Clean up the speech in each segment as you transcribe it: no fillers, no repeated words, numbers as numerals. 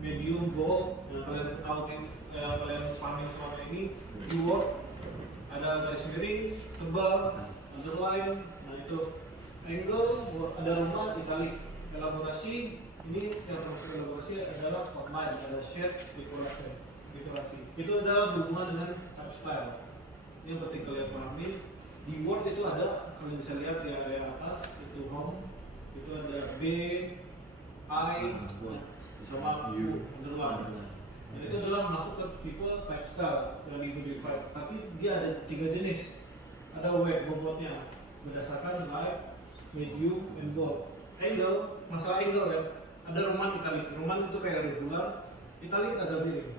medium, bold. Yang kalian tahu kalian pahami selama ini. Keyword ada garis miring, tebal, underline. Nah itu angle, ada roman, italic. Elaborasi ini yang termasuk elaborasi adalah outline, ada shade, dekorasi. Itu adalah berhubungan dengan type style. Ini yang penting kalian pahami. Di Word itu ada, kalian bisa lihat di area atas itu home, itu ada B, I, sama U, underline. Dan itu adalah masuk ke tipe type style yang di-modify. Tapi dia ada 3 jenis. Ada web bobotnya berdasarkan light, medium, and bold. Angle, masalah angle ya. Ada roman, italic. Roman itu kayak regular, italic ada miring.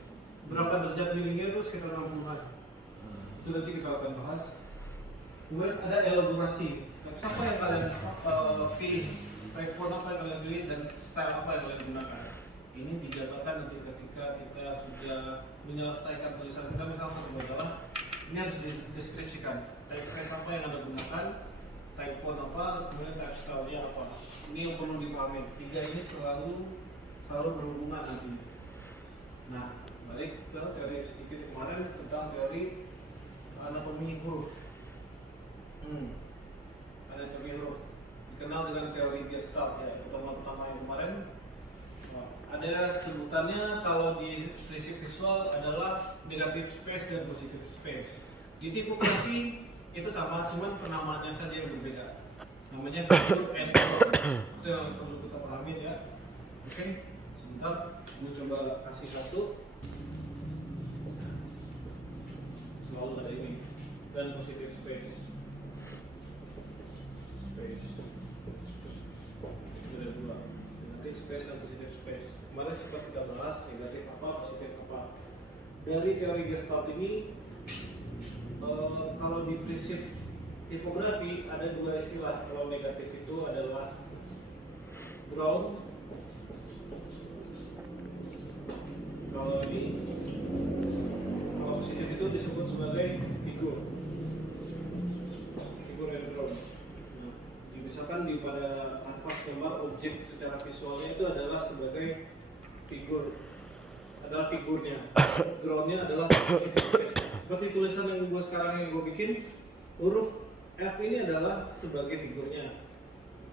Berapa derajat miringnya itu sekitar 60-an. Itu nanti kita akan bahas. Kemudian ada elaborasi. Apa yang kalian pilih? Type font apa yang kalian pilih dan style apa yang kalian gunakan? Ini dijabarkan nanti ketika kita sudah menyelesaikan tulisan kita, misalnya satu majalah, ini harus dideskripsikan. Typeface apa yang anda gunakan, type font apa, kemudian type style-nya apa. Ini yang perlu dipahami. 3 ini selalu berhubungan nanti. Nah, balik ke teori sedikit kemarin tentang teori anatomi huruf. Anatomi huruf dikenal dengan teori Gestalt ya, pertama yang kemarin. Ada sebutannya kalau di prinsip visual adalah negative space dan positive space. Di tipografi itu sama, cuman penamaannya saja yang berbeda. Namanya figur and color. Itu yang perlu kita pahami ya. Oke, sebentar, gue coba kasih satu. Selalu ada ini dan positive space. Ada 2. Negative space dan positive space. Kemarin sempat kita bahas negatif apa, positif apa. Dari teori Gestalt ini, kalau di prinsip tipografi ada 2 istilah. Kalau negatif itu adalah ground. Kalau positif itu disebut sebagai figur and ground. Misalkan di pada kanvas gambar objek secara visualnya itu adalah sebagai figur, adalah figurnya. Groundnya adalah seperti tulisan yang gue bikin, huruf F ini adalah sebagai figurnya.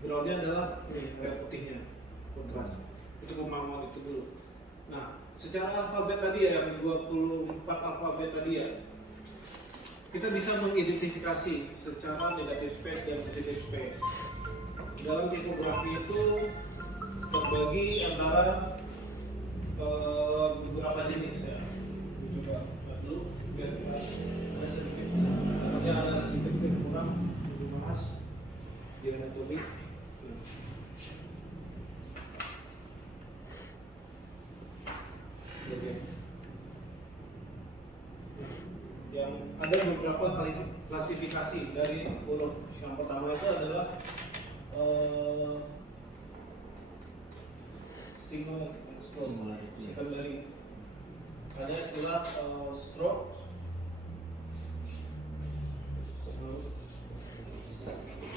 Groundnya adalah ini merah putihnya, kontras. Itu pemahaman itu dulu. Nah, secara alfabet tadi ya, yang 24 alfabet tadi ya, kita bisa mengidentifikasi secara negative space dan positive space. Dalam tipografi itu terbagi antara beberapa jenis ya. Kita coba lihat dulu biar kita ada sedikit, nanti ada sedikit kurang bahas di anatomi. Yang ada beberapa klasifikasi dari huruf. Yang pertama itu adalah secondary. Ada istilah stroke,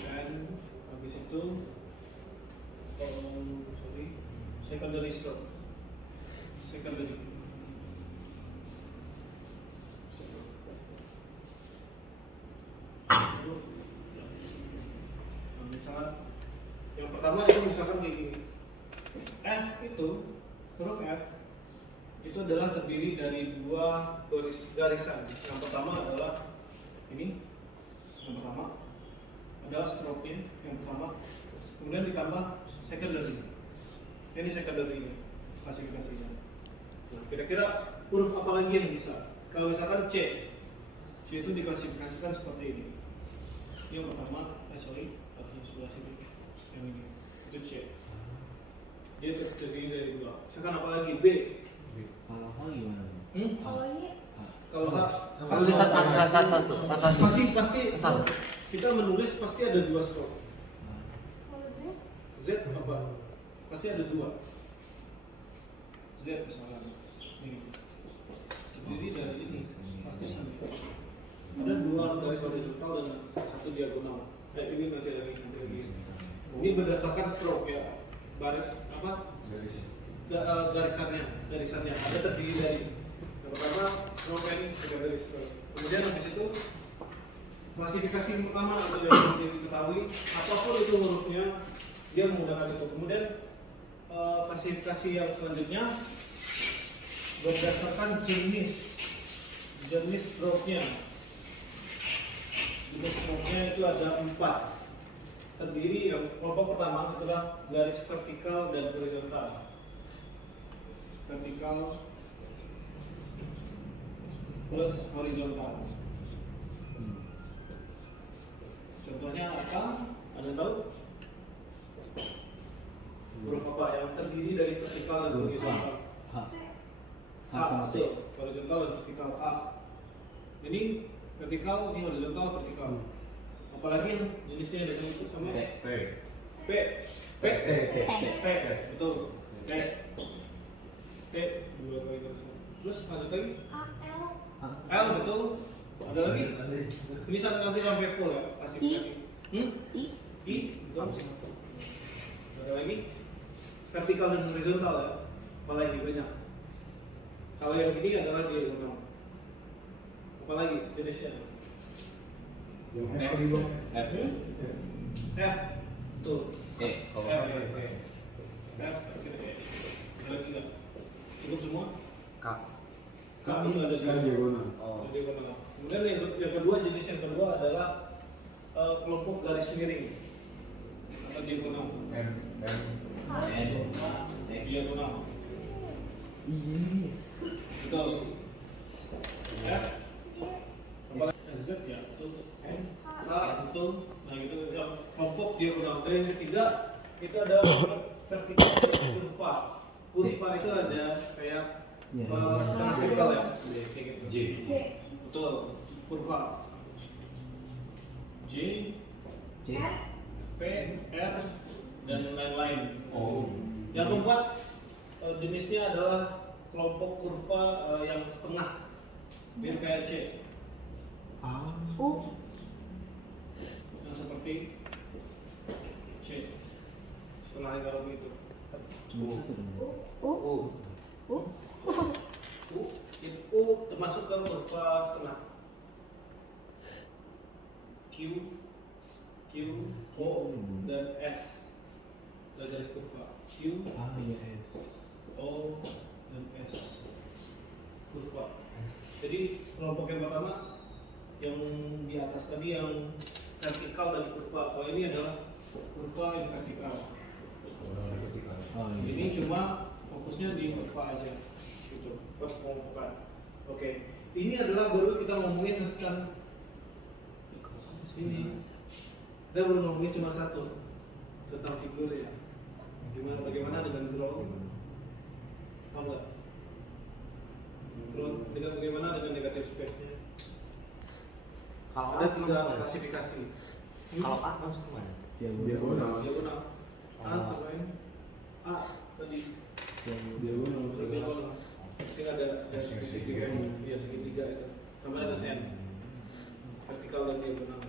dan habis itu secondary stroke. Misalnya yang pertama itu misalkan kayak gini, F itu, huruf F itu adalah terdiri dari 2 garisan. Yang pertama adalah ini, yang pertama adalah stroke-nya, yang pertama, kemudian ditambah secondary. Ini secondary klasifikasinya. Nah, kira-kira huruf apa lagi yang bisa? Kalau misalkan C itu diklasifikasikan seperti ini. Yang pertama, harusnya sebelah sini, yang ini, itu C. Dia terdiri dari 2. Misalkan apa lagi? B. Kalau H gimana? Kalau H, pasti kita menulis pasti ada 2 stroke. Z apa? Pasti ada 2. Z misalnya ini terdiri dari ini, pasti sama. Ada 2 garis horizontal dan 1 diagonal. Ini nanti lagi. Ini berdasarkan stroke ya. Baris apa? garisannya ada terdiri dari yang pertama strong and tiga garis. Kemudian habis itu klasifikasi pertama atau yang perlu diketahui apapun itu hurufnya dia menggunakan itu. Kemudian klasifikasi yang selanjutnya berdasarkan jenis stroke-nya. Jenis stroke-nya itu ada 4. Terdiri yang kelompok pertama adalah garis vertikal dan horizontal. Vertikal plus horizontal. Contohnya apa? Ada tahu? Huruf apa yang terdiri dari vertikal dan horizontal? H sama T. Horizontal dan vertikal A. Ini vertikal, ini horizontal, vertikal. Apalagi yang jenisnya ada itu sama P. Betul. T 2 kali garis. Terus lanjut lagi. L betul. Ada lagi? Ini nanti sampai full ya klasifikasi. I betul. Ada lagi? Vertikal dan horizontal ya. Apalagi banyak. Kalau yang ini adalah diagonal. Apalagi jenisnya? F. F. Betul. E. F. Ada lagi nggak? Cukup semua? K. K itu ada di diagonal. Oh. diagonal. Kemudian yang kedua, jenis yang kedua adalah kelompok garis miring atau diagonal. N. Diagonal. Betul. F. Apa? Z ya, betul. N. K, betul. Nah itu yang kelompok diagonal. Dan yang ketiga itu ada vertikal kurva. Kurva itu ada kayak setengah sirkel ya. Kayak gitu. Betul. Kurva. J, P, R, dan lain-lain. Yang keempat jenisnya adalah kelompok kurva yang setengah, mirip kayak C. Yang seperti C, setengah kalau begitu. U termasuk ke kurva setengah. Q, O, dan S dan garis kurva. Q, O, dan S kurva. Jadi kelompok yang pertama yang di atas tadi yang vertikal dan kurva. Kalau ini adalah kurva yang vertikal. Ini cuma fokusnya di kurva aja, gitu. Pas pengelompokan. Oke. Ini adalah baru kita ngomongin tentang ini. Kita baru ngomongin cuma satu tentang figur ya. Bagaimana dengan draw? Tahu nggak? Draw dengan bagaimana dengan negatif space-nya? Kalau Ada 3 klasifikasi. Kalau A masuk kemana? Diagonal. Diagonal. A selain A tadi. Diagonal. Diagonal. Mungkin ada segitiga. Iya segitiga itu. Sama dengan N. Vertikal dan diagonal.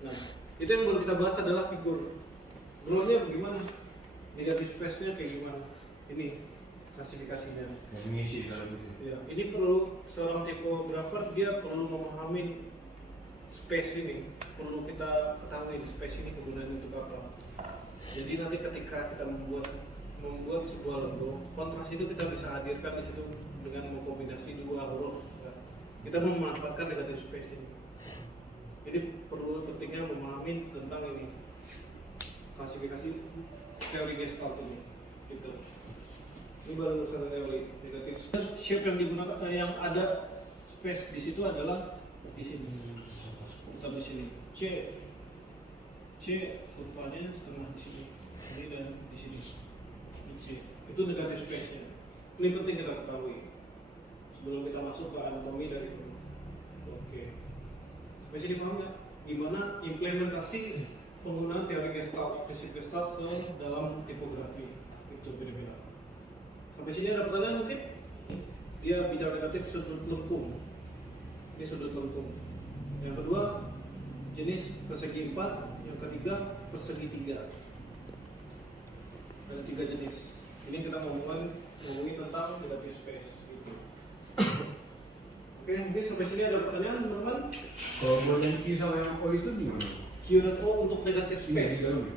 Nah, itu yang baru kita bahas adalah figur. Drawnya bagaimana? Negatif space-nya kayak gimana? Ini klasifikasinya. Mengisi dalam itu. Ya, ini perlu seorang tipografer dia perlu memahami space ini, perlu kita ketahui space ini kegunaannya untuk apa. Jadi nanti ketika kita membuat sebuah logo, kontras itu kita bisa hadirkan di situ dengan mengkombinasi 2 huruf. Kita memanfaatkan negatif space ini. Jadi perlu pentingnya memahami tentang ini klasifikasi teori Gestalt ini. Gitu. Ini baru urusan teori negatif. Shape yang digunakan yang ada space di situ adalah di sini. Tetap di sini. C kurvanya setengah di sini. Ini dan di sini. Ini C. Itu negatif space-nya. Ini penting kita ketahui sebelum kita masuk ke anatomi dari huruf. Oke. Masih dipaham nggak? Gimana implementasi penggunaan teori Gestalt, prinsip Gestalt ke dalam tipografi? Itu beda-beda. Sampai sini ada pertanyaan mungkin? Dia bidang negatif sudut lengkung. Ini sudut lengkung. Yang kedua jenis persegi 4, yang ketiga persegi 3. Ada 3 jenis. Ini kita ngomongin ngomongin tentang negative space gitu. Oke, mungkin sampai sini ada pertanyaan teman-teman. Kalau buat yang Q sama yang O itu gimana? Q dan O untuk negative Iya, di space. dalam ya?